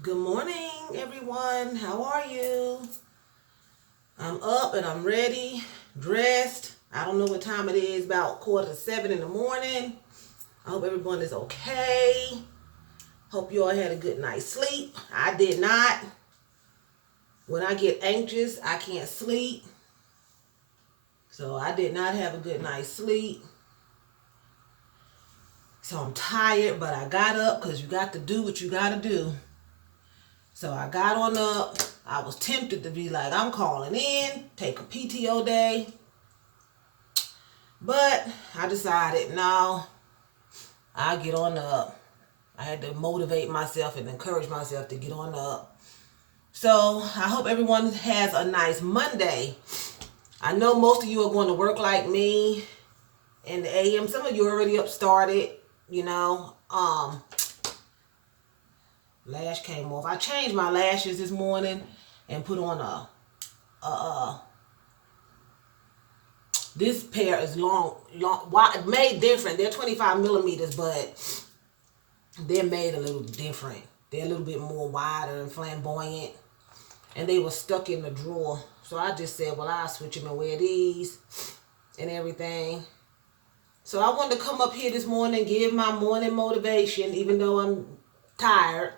Good morning, everyone. How are you? I'm up and I'm ready, dressed. I don't know what time it is, about 6:45 in the morning. I hope everyone is okay. Hope you all had a good night's sleep. I did not. When I get anxious, I can't sleep. So I did not have a good night's sleep. So I'm tired, but I got up because you got to do what you got to do. So I got on up. I was tempted to be like, I'm calling in, take a PTO day. But I decided, no, I'll get on up. I had to motivate myself and encourage myself to get on up. So I hope everyone has a nice Monday. I know most of you are going to work like me in the AM. Some of you already up started, you know. Lash came off. I changed my lashes this morning and put on this pair is long, made different. They're 25 millimeters, but they're made a little different. They're a little bit more wider and flamboyant, and they were stuck in the drawer. So I just said, well, I'll switch them and wear these and everything. So I wanted to come up here this morning, give my morning motivation, even though I'm tired.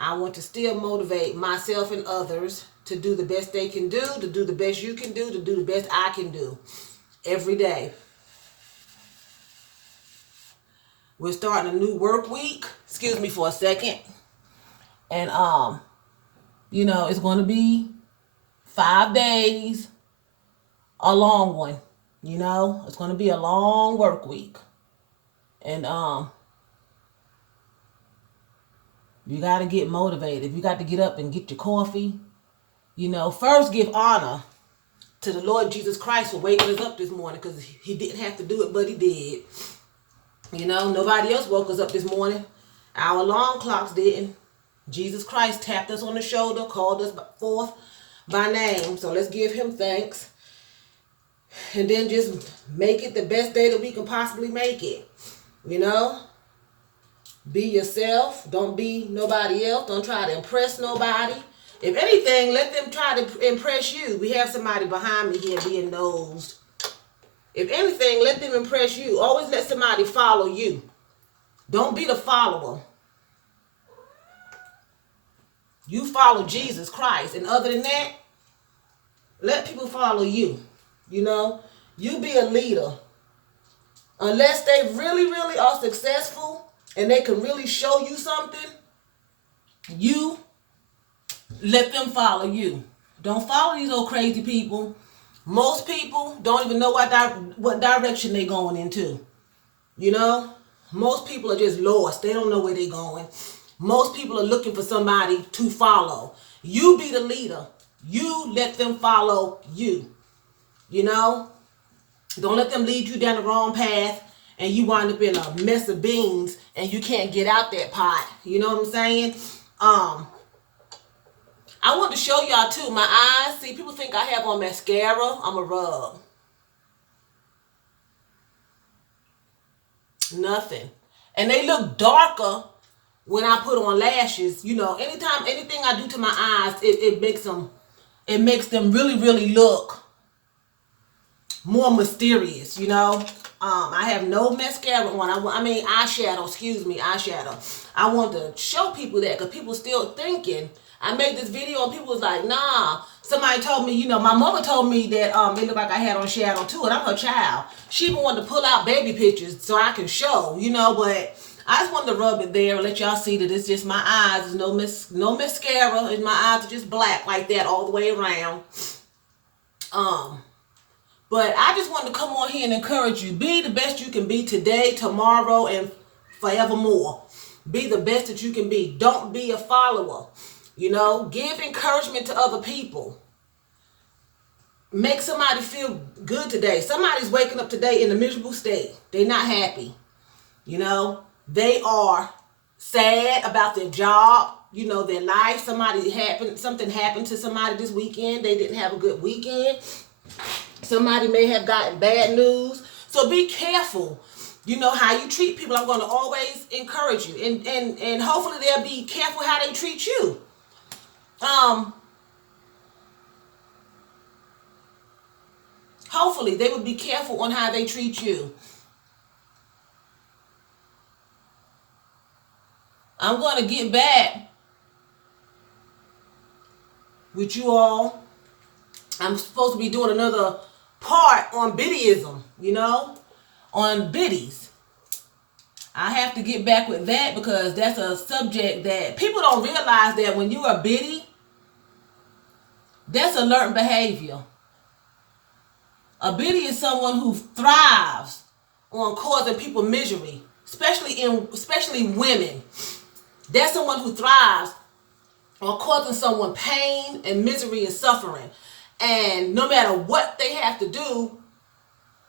I want to still motivate myself and others to do the best they can do, to do the best you can do, to do the best I can do every day. We're starting a new work week. Excuse me for a second. And it's going to be 5 days, a long one. It's going to be a long work week. And you got to get motivated. You got to get up and get your coffee. First give honor to the Lord Jesus Christ for waking us up this morning, because he didn't have to do it, but he did. Nobody else woke us up this morning. Our alarm clocks didn't. Jesus Christ tapped us on the shoulder, called us forth by name. So let's give him thanks. And then just make it the best day that we can possibly make it. Be yourself. Don't be nobody else. Don't try to impress nobody. If anything, let them try to impress you. We have somebody behind me here being nosed. If anything, let them impress you. Always let somebody follow you. Don't be the follower. You follow Jesus Christ. And other than that, let people follow you. You be a leader. Unless they really, really are successful and they can really show you something, you let them follow you. Don't follow these old crazy people. Most people don't even know what direction they're going into. Most people are just lost. They don't know where they're going. Most people are looking for somebody to follow. You be the leader. You let them follow you. Don't let them lead you down the wrong path and you wind up in a mess of beans and you can't get out that pot. You know what I'm saying? I want to show y'all too, my eyes. See, people think I have on mascara. I'm a rub. Nothing. And they look darker when I put on lashes. Anything I do to my eyes, it makes them really, really look more mysterious. I have no mascara on. Eyeshadow. I want to show people that, because people still thinking. I made this video and people was like, nah. Somebody told me, my mother told me that it looked like I had on shadow too, and I'm her child. She even wanted to pull out baby pictures so I can show, but I just wanted to rub it there and let y'all see that it's just my eyes. There's no mascara, and my eyes are just black like that all the way around. But I just wanted to come on here and encourage you. Be the best you can be today, tomorrow, and forevermore. Be the best that you can be. Don't be a follower. Give encouragement to other people. Make somebody feel good today. Somebody's waking up today in a miserable state. They're not happy. They are sad about their job, their life. Something happened to somebody this weekend. They didn't have a good weekend. Somebody may have gotten bad news. So be careful. You know, how you treat people, I'm going to always encourage you. And hopefully they'll be careful how they treat you. Hopefully they would be careful on how they treat you. I'm going to get back with you all. I'm supposed to be doing another part on biddyism, you know, on biddies. I have to get back with that because that's a subject that people don't realize, that when you're a biddy, that's a learned behavior. A biddy is someone who thrives on causing people misery, especially women. That's someone who thrives on causing someone pain and misery and suffering. And no matter what they have to do,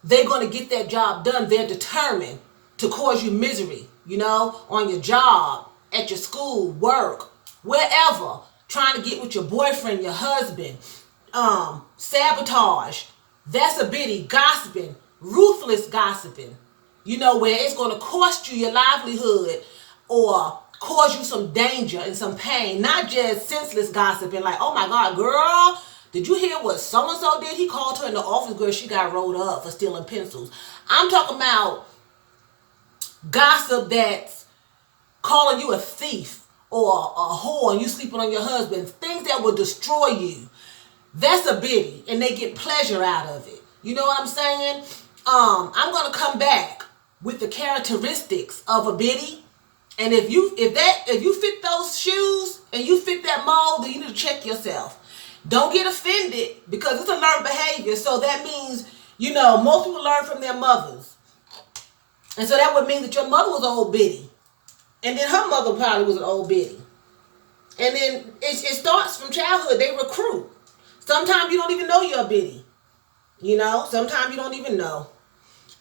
they're going to get that job done. They're determined to cause you misery, you know, on your job, at your school, work, wherever. Trying to get with your boyfriend, your husband, sabotage. That's a biddy. Gossiping, ruthless gossiping, you know, where it's going to cost you your livelihood or cause you some danger and some pain. Not just senseless gossiping, like, oh my God, girl, did you hear what so-and-so did? He called her in the office, girl, she got rolled up for stealing pencils. I'm talking about gossip that's calling you a thief or a whore and you sleeping on your husband. Things that will destroy you. That's a biddy, and they get pleasure out of it. You know what I'm saying? I'm going to come back with the characteristics of a biddy. And if you fit those shoes and you fit that mold, then you need to check yourself. Don't get offended because it's a learned behavior. So that means, you know, most people learn from their mothers. And so that would mean that your mother was an old biddy. And then her mother probably was an old biddy. And then it starts from childhood. They recruit. Sometimes you don't even know you're a biddy. You know, sometimes you don't even know.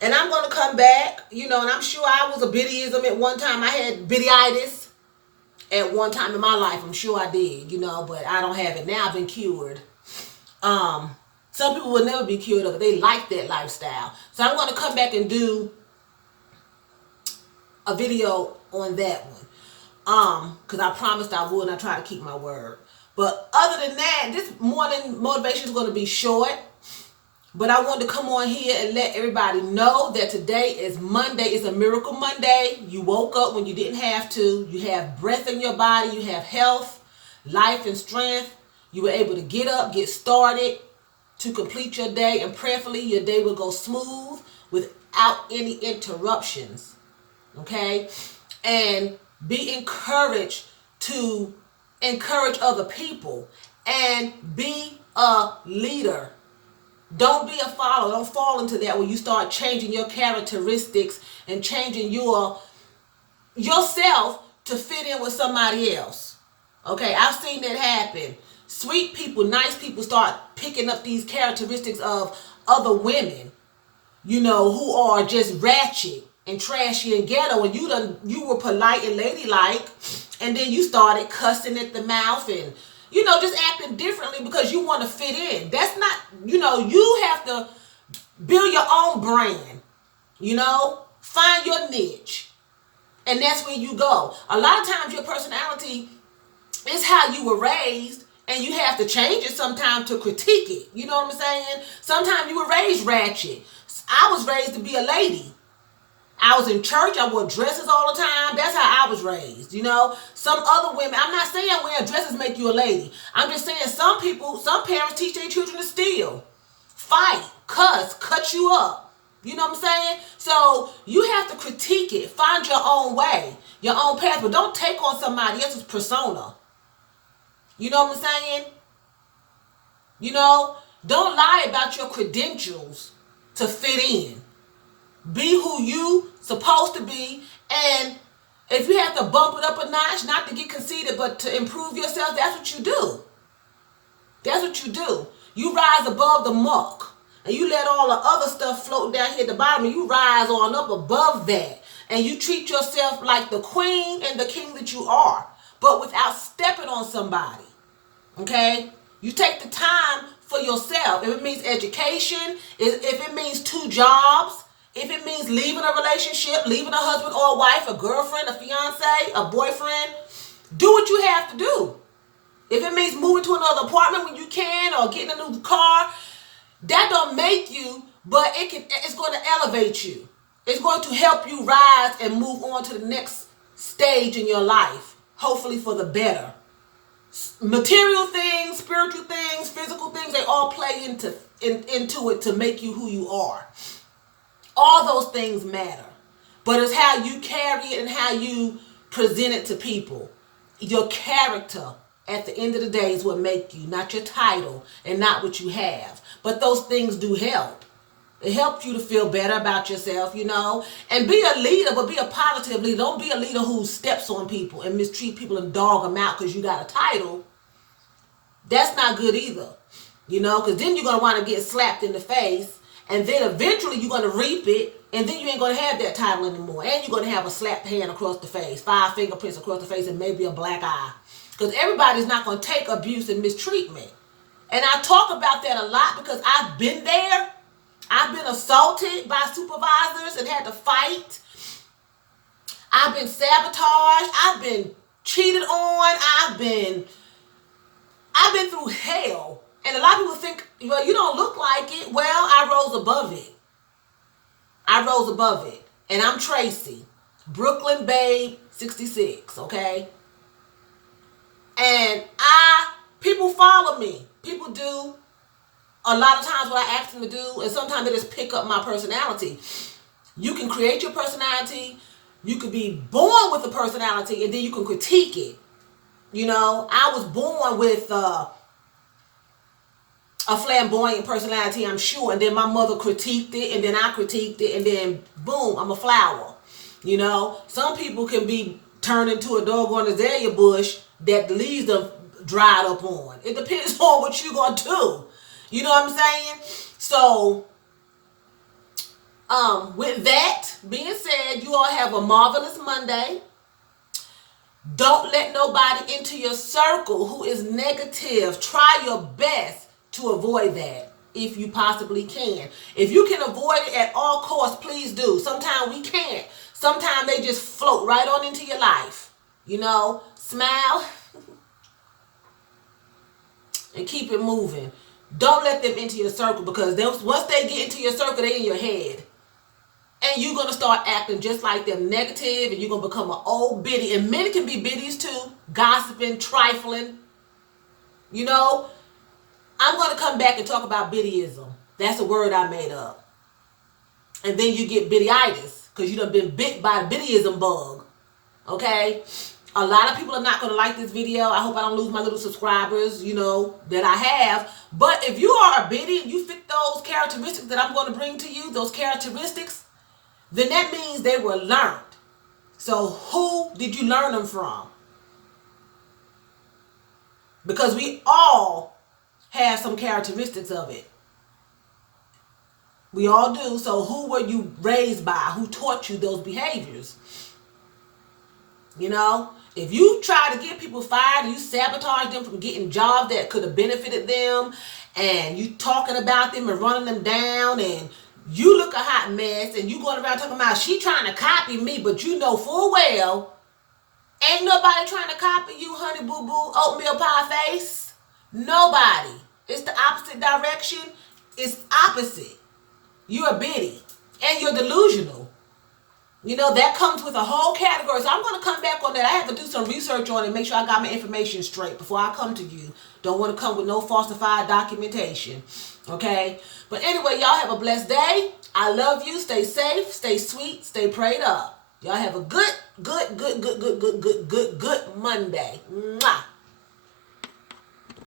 And I'm going to come back, you know, and I'm sure I was a biddyism at one time. I had biddyitis at one time in my life. I'm sure I did, you know, but I don't have it now. I've been cured. Some people will never be cured of it. They like that lifestyle. So I'm going to come back and do a video on that one. Because I promised I would, and I try to keep my word. But other than that, this morning motivation is going to be short. But I wanted to come on here and let everybody know that today is Monday. It's a miracle Monday. You woke up when you didn't have to. You have breath in your body. You have health, life, and strength. You were able to get up, get started to complete your day. And prayerfully, your day will go smooth without any interruptions. Okay? And be encouraged to encourage other people and be a leader. Don't be a follower. Don't fall into that when you start changing your characteristics and changing yourself to fit in with somebody else. Okay, I've seen that happen. Sweet people, nice people start picking up these characteristics of other women, you know, who are just ratchet and trashy and ghetto, and you were polite and ladylike, and then you started cussing at the mouth and, you know, just acting differently because you want to fit in. That's not, you know, you have to build your own brand, you know, find your niche, and that's where you go. A lot of times your personality is how you were raised, and you have to change it sometimes to critique it. You know what I'm saying? Sometimes you were raised ratchet. I was raised to be a lady. I was in church. I wore dresses all the time. That's how I was raised, you know. Some other women, I'm not saying wearing dresses make you a lady. I'm just saying some parents teach their children to steal, fight, cuss, cut you up. You know what I'm saying? So you have to critique it. Find your own way, your own path. But don't take on somebody else's persona. You know what I'm saying? You know, don't lie about your credentials to fit in. Be who you supposed to be, and if you have to bump it up a notch, not to get conceited, but to improve yourself, that's what you do. That's what you do. You rise above the muck, and you let all the other stuff float down here at the bottom, and you rise on up above that, and you treat yourself like the queen and the king that you are, but without stepping on somebody. Okay? You take the time for yourself. If it means education, if it means 2 jobs, If it means leaving a relationship, leaving a husband or a wife, a girlfriend, a fiance, a boyfriend, do what you have to do. If it means moving to another apartment when you can, or getting a new car, that don't make you, but it's going to elevate you. It's going to help you rise and move on to the next stage in your life, hopefully for the better. Material things, spiritual things, physical things, they all play into it to make you who you are. All those things matter. But it's how you carry it and how you present it to people. Your character, at the end of the day, is what make you, not your title and not what you have. But those things do help. It helps you to feel better about yourself, and be a leader, but be a positive leader. Don't be a leader who steps on people and mistreat people and dog them out because you got a title. That's not good either, because then you're going to want to get slapped in the face, and then eventually you're going to reap it, and then you ain't going to have that title anymore, and you're going to have a slapped hand across the face, 5 fingerprints across the face, and maybe a black eye, because everybody's not going to take abuse and mistreatment. And I talk about that a lot because I've been there. I've been assaulted by supervisors and had to fight. I've been sabotaged. I've been cheated on. I've been through hell. And a lot of people think, well, you don't look like it. Well, I rose above it. And I'm Tracy, Brooklyn Babe 66, okay? And people follow me. People do. A lot of times what I ask them to do, and sometimes they just pick up my personality. You can create your personality. You could be born with a personality, and then you can critique it. I was born with a flamboyant personality, I'm sure, and then my mother critiqued it, and then I critiqued it, and then boom, I'm a flower. Some people can be turned into a doggone azalea bush that the leaves are dried up on. It depends on what you're going to do. You know what I'm saying? So, with that being said, you all have a marvelous Monday. Don't let nobody into your circle who is negative. Try your best to avoid that if you possibly can. If you can avoid it at all costs, please do. Sometimes we can't. Sometimes they just float right on into your life. Smile and keep it moving. Don't let them into your circle, because once they get into your circle, they in your head. And you're going to start acting just like them, negative, and you're going to become an old biddy. And men can be biddies too, gossiping, trifling. I'm going to come back and talk about biddyism. That's a word I made up. And then you get biddyitis, because you done been bit by the biddyism bug. Okay? A lot of people are not going to like this video. I hope I don't lose my little subscribers, that I have. But if you are a biddy and you fit those characteristics that I'm going to bring to you, those characteristics, then that means they were learned. So who did you learn them from? Because we all have some characteristics of it. We all do. So who were you raised by? Who taught you those behaviors? If you try to get people fired and you sabotage them from getting jobs that could have benefited them, and you talking about them and running them down, and you look a hot mess, and you going around talking about she trying to copy me, but you know full well ain't nobody trying to copy you, honey boo boo, oatmeal pie face. Nobody. It's the opposite direction. It's opposite. You're a biddy and you're delusional. That comes with a whole category. So I'm going to come back on that. I have to do some research on it, make sure I got my information straight before I come to you. Don't want to come with no falsified documentation. Okay? But anyway, y'all have a blessed day. I love you. Stay safe. Stay sweet. Stay prayed up. Y'all have a good Monday. Mwah.